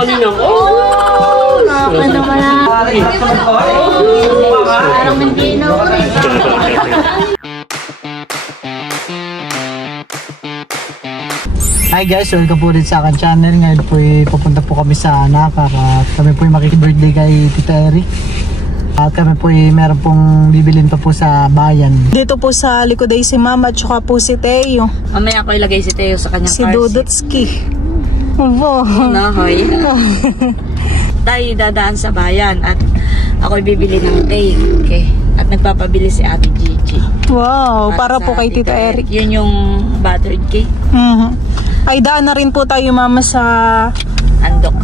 Galing ako. Nakakano ka na. Parang Mendino. Hi guys, welcome po ulit sa akin channel. Ngayon po pupunta po kami sa Nakar at kami po makikibirthday kay Tito Eric. At kami po meron pong bibilin pa po sa bayan. Dito po sa likod ay si Mama at saka po si Teo. Mamaya ako ilagay si Teo sa kanyang si car seat. Si Dudutski. Opo. Nahoy. Tayo dadaan sa bayan at ako'y bibili ng cake. Okay. At nagpapabili si Ate Gigi. Wow, para po kay Tito Eric. Yun yung buttered cake. Ay daan na rin po tayo Mama sa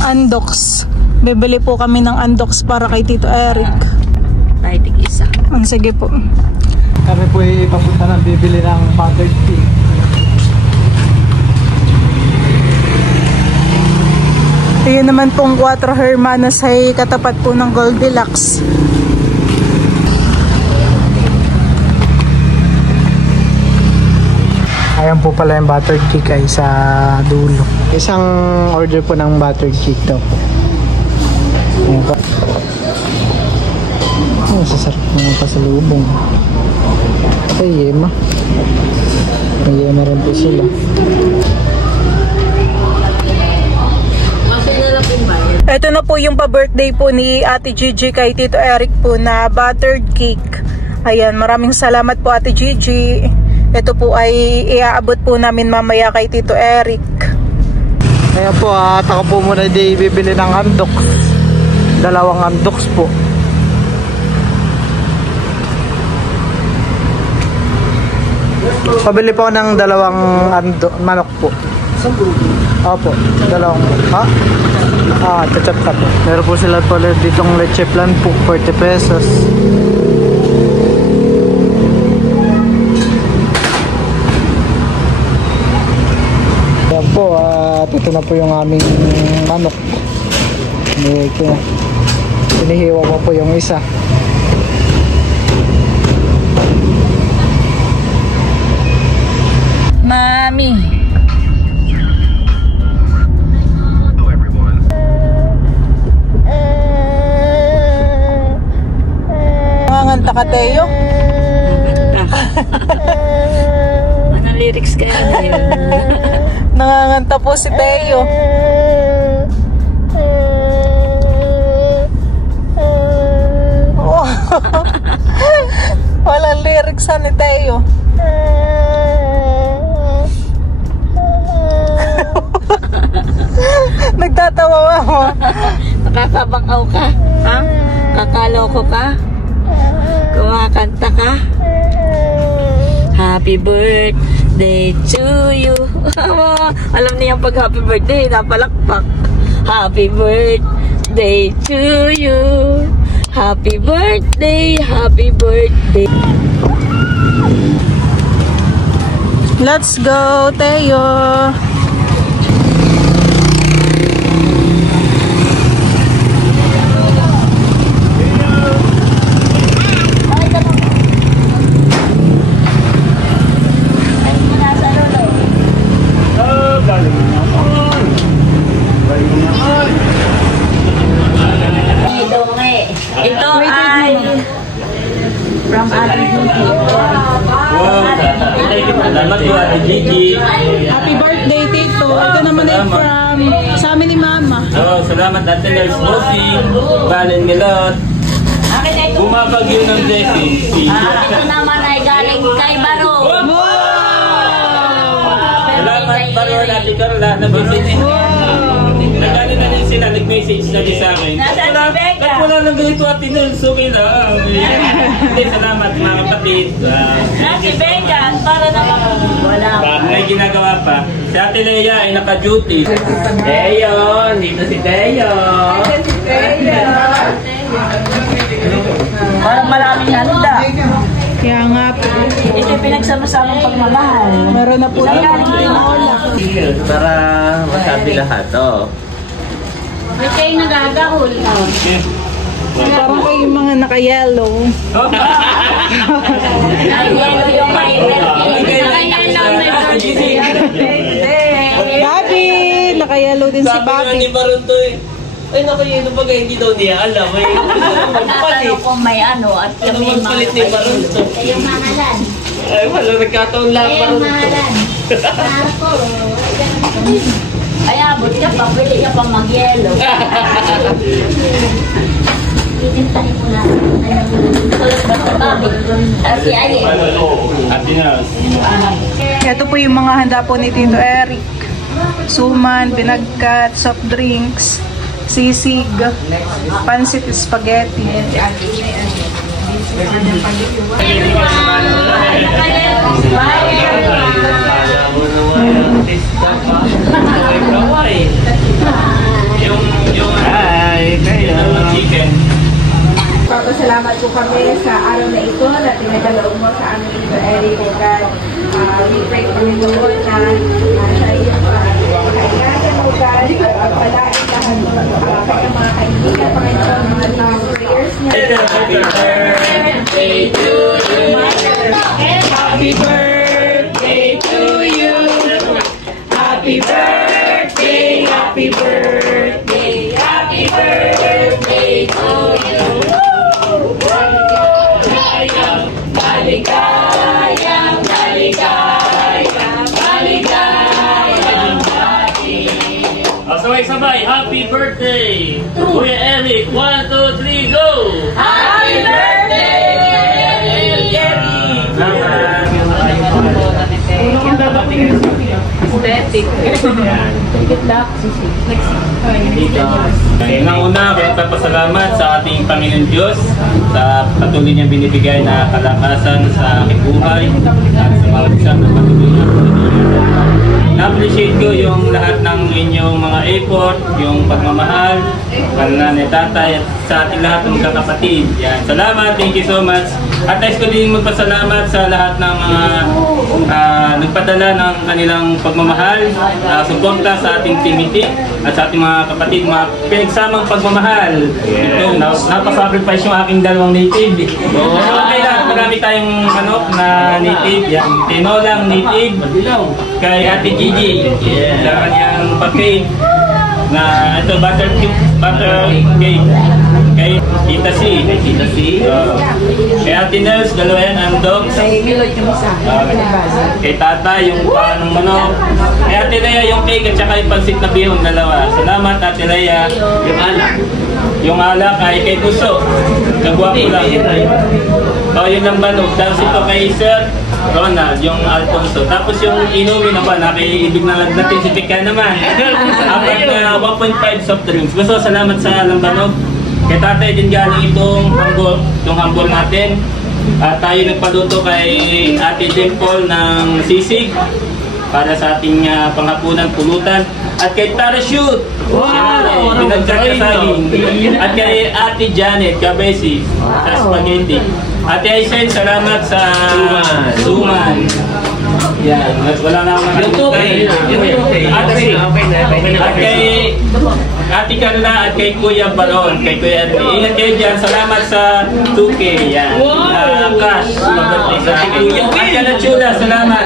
Andox. Bibili po kami ng Andox para kay Tito Eric. Tayo tig-isa. Sige po. Kami po papunta na bibili ng buttered cake. Ayun naman pong 4 Hermanos ay katapat po ng Goldilocks. Ayan po pala yung buttered cake ay sa dulo. Isang order po ng buttered cake daw po. Ayan po. Oh, sasarap naman pasalubong. Ay, yema. May yema rin po sila. Ito na po yung pa-birthday po ni Ate Gigi kay Tito Eric po na buttered cake. Ayan, maraming salamat po Ate Gigi. Ito po ay iaabot po namin mamaya kay Tito Eric. Ayan po at ako po muna bibili ng Andox. 2 Andox po. Pabili po ng 2 manok po. Opo, 2 ha? Chat ka po. Meron po sila po ditong leche plan po, 40 pesos. Yan po, at ito na po yung aming manok. Sinihiwa mo po yung isa. Mami. Nanganganta ka, Teo? Mga lyrics kaya ngayon. Nanganganta po si Teo. Oh. Walang lyrics ni Teo. Nagtatawa mo. Nakakabangaw ka? Ha? Kakaloko ka? Kumakanta ka? Happy birthday to you. Alam niya pag happy birthday, napalakpak. Happy birthday to you. Happy birthday, happy birthday. Let's go, Teo. Ito ay from Ate Gigi. Salamat po Ate Gigi. Happy birthday, Tito. Ito naman ay from sa amin ni Mama. Salamat Ate Nurse Bossy, Balen Milot. Bumabagyo ng blessing. Ito naman ay galing kay Baro. Salamat Baro Ate Carla na visit. Nagano na rin sila, nag-message na rin sa akin. Nagpula ng ganito Ate Nels, okay lang. Salamat mga kapatid. Si Benjan, para naman wala. May ginagawa pa. Si Ate Lea ay naka-duty. Teo, dito si Teo. Si Teo. Parang maraming handa. Kaya nga po. Ito yung pinagsama-samang pagmamahal. Meron na po galing tinola. Para masabi lahat, May kayo nagagahol. Parang kayo yung mga naka-yellow. Naka-yellow yung may birthday. Naka-yellow may birthday. Gabi! Naka nagya-yellow din si Sabi nga Bobby. ni Baron to eh. Ay, nakayelo ba kayo? Hindi daw niya alam. Ay, Natanong kung may ano at ano kami bang palit ni Baron to? Kayong mahalan. Ay, wala, nagkataon lang Baron Kayong to. mahalan. Marco. ay abot ka pa, pwede ka pa mag-yellow. Itintahin mo na. Basta Bobby. Kasi ay Happy na. Ito po yung mga handa po ni Tito Eric. Suman, binagkat, soft drinks, sisig, pansit spaghetti. Chicken. Papasalamat po kami sa araw na ito na pinagalaw mo sa amin ito, Eric. God, we pray for you, Lord, na sa iyong kaingatan mo, God, at palain lahat ng mga kaibigan, Panginoon, mga prayers niya. Happy birthday to you. Happy birthday to you. Happy birthday, happy birthday, happy birthday to you. Maligayang, maligayang, maligayang hati. Sabay-sabay, happy birthday, Kuya Eric. 1, 2, 3, go! Happy birthday, Eric! Una, pasalamat sa ating Panginoon Diyos sa patuloy niyang binibigay na kalakasan sa aking buhay at sa mga isang na patuloy niya. Na-appreciate ko yung lahat ng inyong mga effort, yung pagmamahal, kanina ni tatay at sa ating lahat ng kakapatid. Yan. Salamat, thank you so much. At nais ko din magpasalamat sa lahat ng mga nagpadala ng kanilang pagmamahal, suporta sa ating community at sa ating mga kapatid, mga pinagsamang pagmamahal. Ito, napasacrifice yung aking dalawang native. Okay lang, marami tayong manok na native. Yan, tinolang native kay Ate Gigi. Sa kanyang pa-cake na ito, butter cake. Kay Tita C. Kay Ate Nels, dalawa yan, ang dogs. Kay Tata, yung panong manok. Kay Ate Lea, yung cake at saka yung pansit na bihon, dalawa. Salamat, Ate Lea. Yung alak ay kay Puso. Kagwapo lang. Yun ang banog. Tapos ito kay Sir Ronald, yung Alfonso. Tapos yung inumin naman, nakiibig na natin si Pika naman. Apat na 1.5 soft drinks. Gusto, salamat sa lambanog. Kay tatay din galing itong hambol natin. At tayo nagpaluto kay Ate Dimple ng sisig para sa ating panghapunan pulutan. At kay Parachute, pinagkakasaging. At kay Ate Janet Cabesi sa spaghetti. Ate Aisen, salamat sa suman. Yan, wala na akong At kay Ate Carla at kay Kuya Baron, kay Kuya Ate. Ingat kayo dyan, salamat sa 2K. Yan, cash. At kay Chula, salamat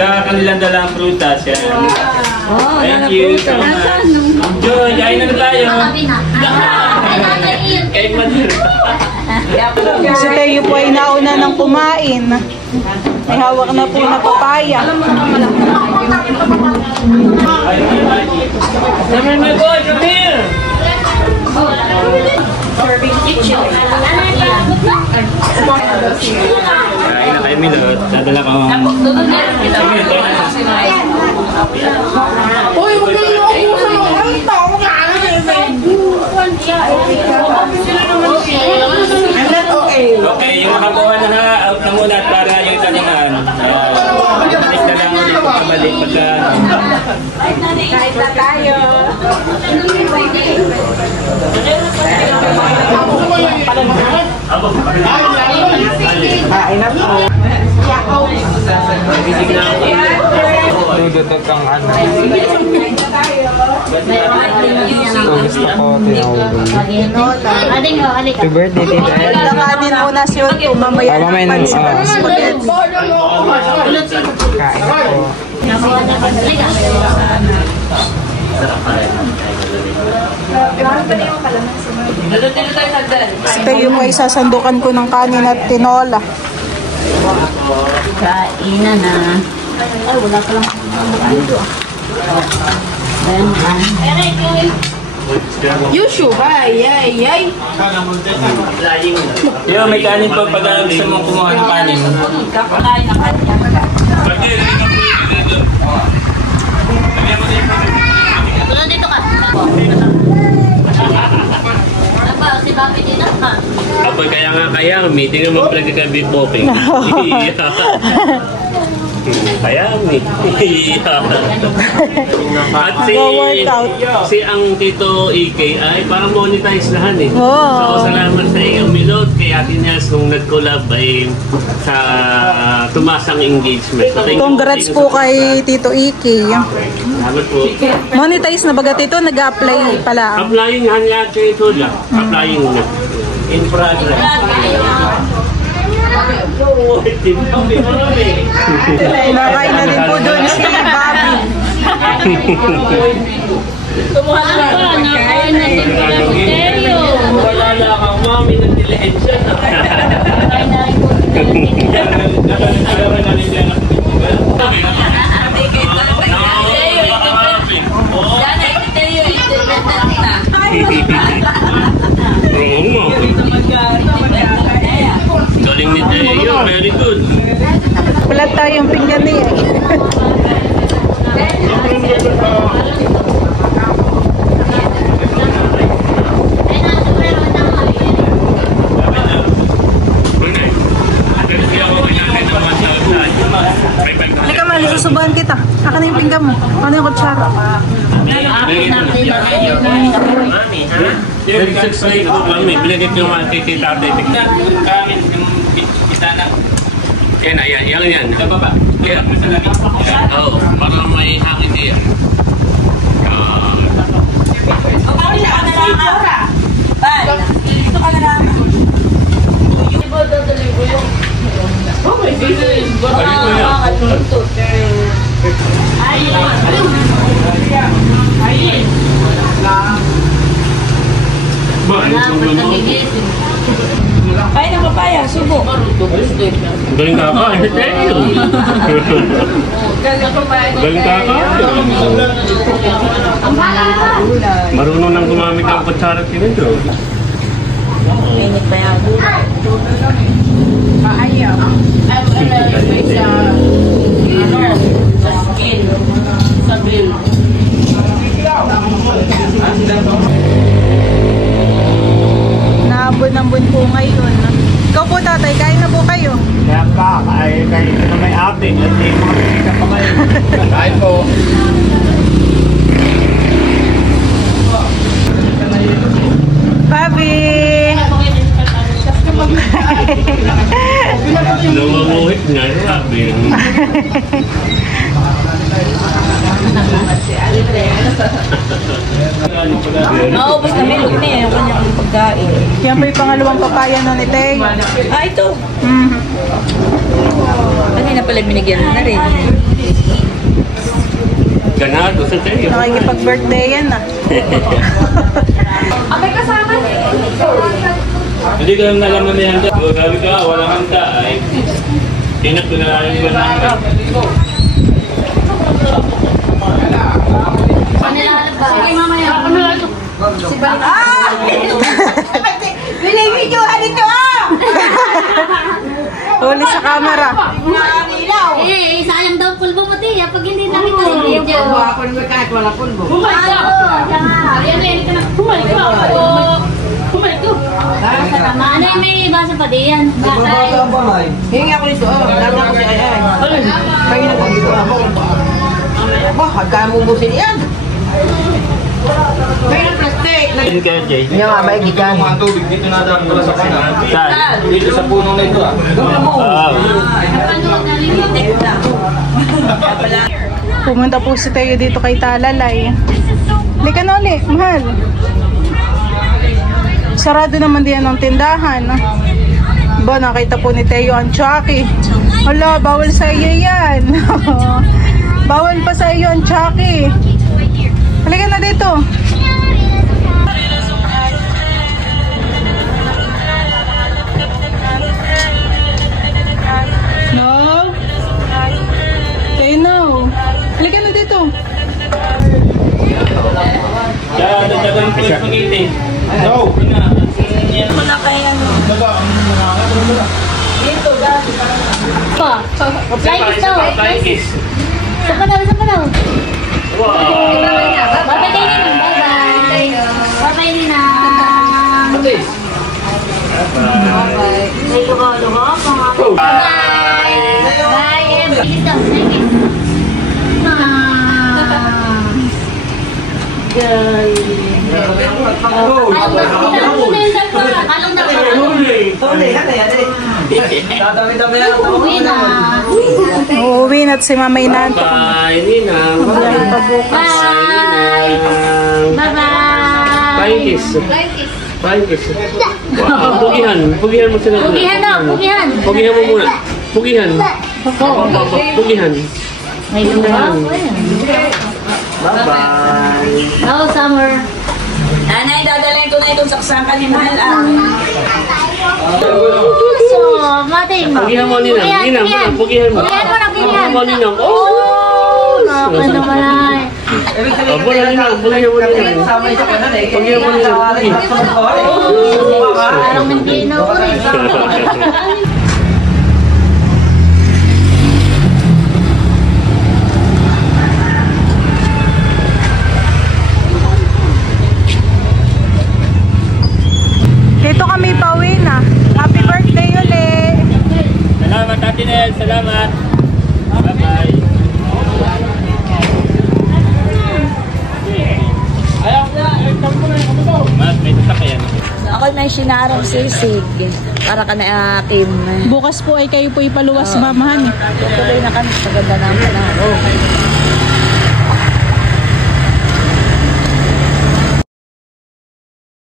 sa kanilang dalang prutas. Yan. Thank you so much. Joy, kain na tayo. Kay Madir. Si Teo po ay nauna ng kumain. May hawak na po na papaya. Naman na boy, come here! Kain na kayo, Milot. Dadala ko. Uy, huwag kayo ako sa mga tao nga. Okay, yung makakuha na nga, out na muna para yung talingan. Balik na lang ulit kung kabalik pagka... Kahit na tayo. Dudot ang ano. Gusto ko tinawag. Happy birthday, Tita Ed. Nakanin muna si Otto. Mamaya mamaya naman si na, spaghetti. Kain ako. Ito yung ay sasandukan ko ng kanin at tinola. Kainan na. Ay, wala ka lang. Yushu, ay. Yo, may kanin pa pag gusto mong kumuha ng kanin. Kakain na kanya. Tulad dito ka. Apa, si Papi din na. Apo, kaya meeting naman pala ka beef popping. Kaya at si ang Tito EK ay parang monetize lahat eh. So salamat sa iyo Milot kay Ate Nels nung nag-collab ay sa tumasang engagement. So, Congrats po kay Tito EK. Salamat po. Monetize na baga Tito, nag-apply pala. Applying hanya ito lang. Applying na. In progress. Nakain na din po doon si Bobby. Kumuha na ba? Nakain na din po ng Teo. Wala lang ang mami ng dilihensya na. Nakain na rin po Galing ni Teo, very good. Wala tayong pinggan niya. Halika mali, susubuhan kita. Aka na yung pinggan mo. Ano yung kutsara? Binigit yung mga kikita natin. Kamin, kita na. Yan. Sa baba. Oo, para may hangin niya. Kain ng papaya, subo. Galing ka ka, hindi tayo. Galing ka ka. Marunong nang gumamit ng kutsara kinito. Mainit pa yan. Ayaw. Sa skin. Sa bill. Naambon-ambon po ngayon. Ikaw po tatay, kain na po kayo. Kaya pa, ay kayo na may update at di mga pagkita pa kayo. Kain po. Bobby! Namanguhit nga, grabe. Maubos na milog niya yung kanyang pagkain. Yan po yung pangalawang papaya na ni Teo. Ah, ito. Kanina pala binigyan na rin. Ganado sa tayo. Nakikipag-birthday yan ah. May kasama Hindi ko lang nalaman na yan. Sabi ka, walang handa. Ay, tinak ko na lang yung handa. Sige, mamaya. Si Bang. Ah! Binibidyohan ito Huli sa camera. Eh, sayang daw pulbo mo tiya pag hindi nakita yung video. Ako naman kahit wala pulbo. Ano yung may basa pa diyan? Hingi ako nito. Lama ko si Ayan. Kaya na dito ako. Ba, hagkamubusin yan. Kaya na plastic. Hindi kayo, Jay. Hindi nga ba, gigan. Tubig dito na daan pala sa kanan. Saan? Dito sa puno na ito ah. Pumunta po si Teo dito kay Talalay. Lika na ulit, mahal. Sarado naman din ang tindahan. Ba, nakita po ni Teo ang Chucky. Hala, bawal sa iyo yan. Bawal pa sa iyo ang Chucky. Halika na dito. No? Say no. Halika na dito. Kaya nagdagan ko yung spaghetti. No! Wala kaya ano. Dito, dati. Pa. Flying kiss daw. Flying kiss. Sapa daw, sapa daw. Wow! Bye-bye kayo ninang. Bye-bye. Bye-bye ninang. Patis. May gumalo ka, mga Bye. Bye. Kiss daw, flying kiss. Kalong daw. Uuwi na at si Mama Inanto. Bye, Ninang. Bye. Bye-bye. Flying kiss. Flying kiss. Wow, pugihan. Pugihan mo sila. Pugihan daw, pugihan. Pugihan mo muna. Pugihan. Pugihan. Ngayon ba? Bye-bye. Oh, summer. Nanay, dadalhin ko na itong saksakan ni Mahal ah. So, mating. Pugihan mo, Ninang. Ninang, pugihan mo. Pugihan mo na, pugihan. Pugihan mo, Ninang. Oh, nakakanda naman ay. Pugihan mo, Ninang. Pugihan mo, Ninang. Pugihan mo, Ninang. Parang mentino ko rin. Dito kami pauwi na. Happy birthday ulit. Salamat, Ate Nel. Salamat. Bye-bye. Mas, may sasakyan. Ako may sinarong sisig. Para ka na akim. Bukas po ay kayo po ipaluwas, mamahan. Tuloy na kami sa ganda ng panahon.